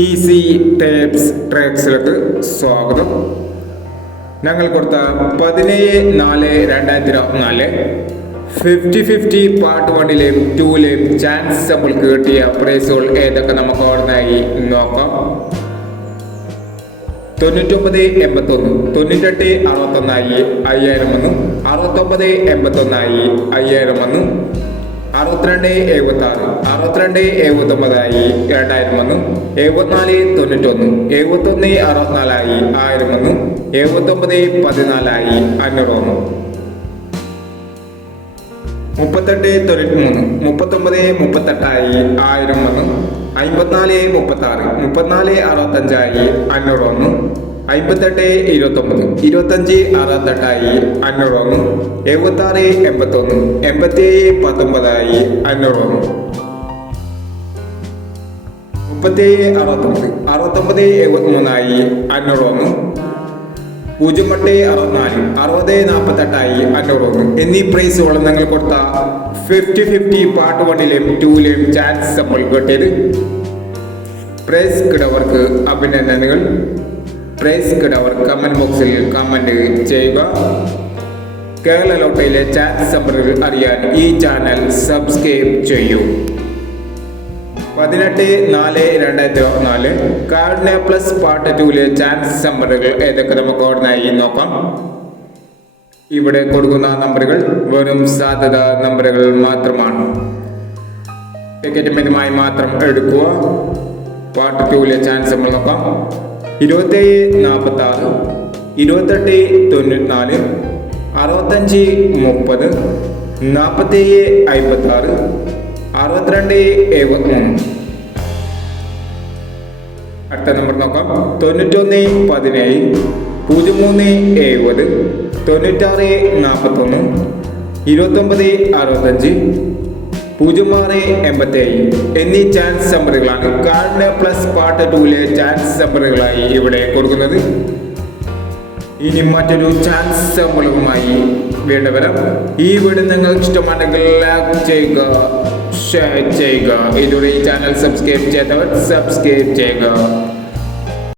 Easy tapes ട്രാക്സിലേക്ക് സ്വാഗതം. ഞങ്ങൾ കൊടുത്ത 17/4/2024 50-50 പാർട്ട് 1ലെയും 2ലെയും ചാൻസ് നമ്മൾക്ക് കിട്ടിയ പ്രൈസുകൾ ഏതൊക്കെ നമുക്ക് ഓർമ്മയായി നോക്കാം. 99-81, 98-61 5000 വന്നു. 69-81 5000 വന്നു. 62-76, 62-79 2000 വന്നു. 74-91, 71-64 1000 വന്നു. 79-14 500 വന്നു. 38-93, 39-38 1000 വന്നു. 54-36, 34-65 500 വന്നു. 58-29, 25-68 500 വന്നു. 76-81, 87-19 500 വന്നു. 37-69, 69-73 500 വന്നു. 0-64, 60-48 500 വന്നു. എന്നീ പ്രൈസുകൾ നിങ്ങൾ കൊടുത്ത 50-50 പാർട്ട് 1ലെയും 2ലെയും ചാൻസ് നമ്മൾ കിട്ടിയത്. പ്രൈസ് കിടവർക്ക് അഭിനന്ദനങ്ങൾ. പ്രൈസ് കിടവർ കമന്റ് ബോക്സിൽ കമന്റ് ചെയ്യുക. കേരള ലോട്ടറിയിലെ ചാൻസ് നമ്പറുകൾ അറിയാൻ ഈ ചാനൽ സബ്സ്ക്രൈബ് ചെയ്യൂ. 18-4-2024 കാർഡിന പ്ലസ് പാർട്ട് 2ലെ ചാൻസ് നമ്പറുകൾ ഏതൊക്കെ നമുക്ക് ഓർമ്മയായി നോക്കാം. ഇവിടെ കൊടുക്കുന്ന നമ്പറുകൾ വെറും സാധ്യത നമ്പറുകൾ മാത്രമാണ്. ടിക്കറ്റ് മിതമായി മാത്രം എടുക്കുക. പാർട്ട് 2ലെ ചാൻസ് നമ്മൾ നോക്കാം. 27-46, 28-94, 65-30, 47-56, 62-73. അടുത്ത നമ്പർ നോക്കാം. 91-17, 03-70, 96-41, 29-65, 06-87 എന്നീ ചാൻസ് നമ്പറുകളാണ് കാർഡിന പ്ലസ് പാർട്ട് 2ലെ ചാൻസ് നമ്പറുകളായി ഇവിടെ കൊടുക്കുന്നത്. ഇനി മറ്റൊരു ചാൻസ് നമ്പറുമായി വീണ്ടും വരാം. ഈ വീഡിയോ നിങ്ങൾക്ക് ഇഷ്ടമാണെങ്കിൽ ലൈക്ക് ചെയ്യുക, ഷെയർ ചെയ്യുക. ഇതുവരെ ഈ ചാനൽ സബ്സ്ക്രൈബ് ചെയ്തവർ സബ്സ്ക്രൈബ് ചെയ്യുക.